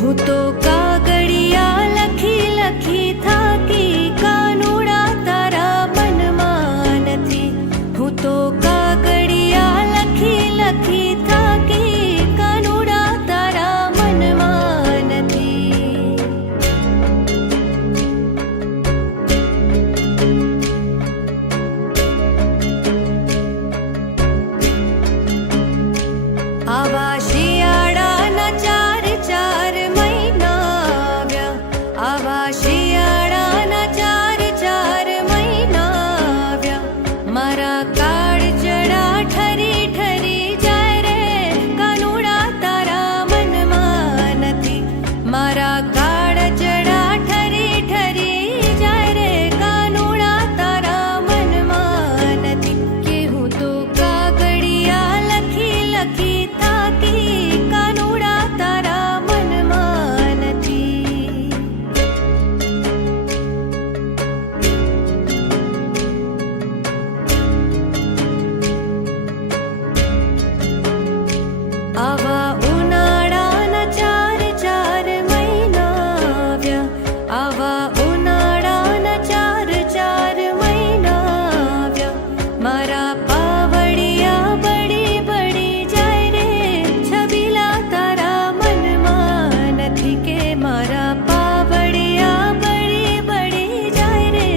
હું તો કાગળિયા લખી લખી થાકી, કાનુડા તારા મનમાં નથી. હું તો કાગળિયા લખી લખી થાકી, કાનુડા તારા મનમાં નથી. આવા શિયાળાના ચાર ચાર મહિના આવ્યા, આવા શિયાળાના ચાર ચાર મહિના આવ્યા. મારા કાળજડા ઠરી ઠરી જાય રે, કાનુડા તારા મનમાં નથી. મારા કાળજડા ઠરી ઠરી જાય રે, કાનુડા તારા મનમાં નથી. કે હું તો કાગળિયા લખી લખી થાકી, કાનુડા તારા મનમાં નથી. આવા ઉનાળાના ચાર ચાર મહિના આવ્યા, આવા ઉનાળાના ચાર ચાર મહિના આવ્યા. મારા પાવડિયા બળી બળી જાય રે, છબીલા તારા મનમાં નથી. કે મારા પાવડિયા બળી બળી જાય રે,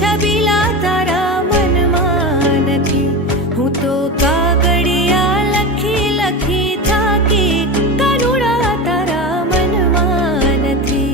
છબીલા તારા મનમાં નથી. હું તો કાગળિયા લખી લખી થાકી, કાનુડા તારા મનમાં નથી.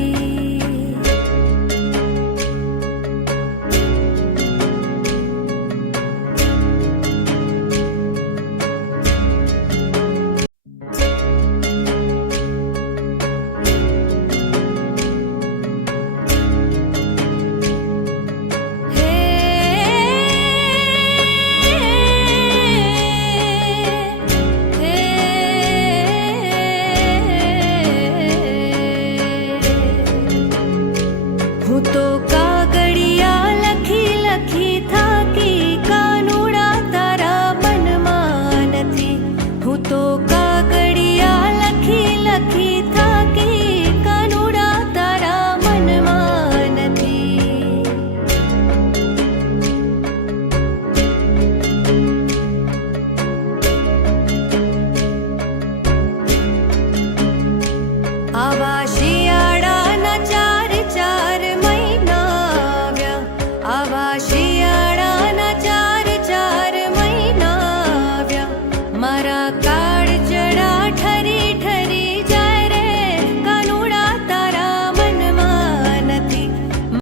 હું તો કાગળિયા લખી લખી થાકી, કાનુડા તારા મનમાં નથી. હું તો કાગળિયા લખી લખી થાકી, કાનુડા તારા મનમાં નથી. આવા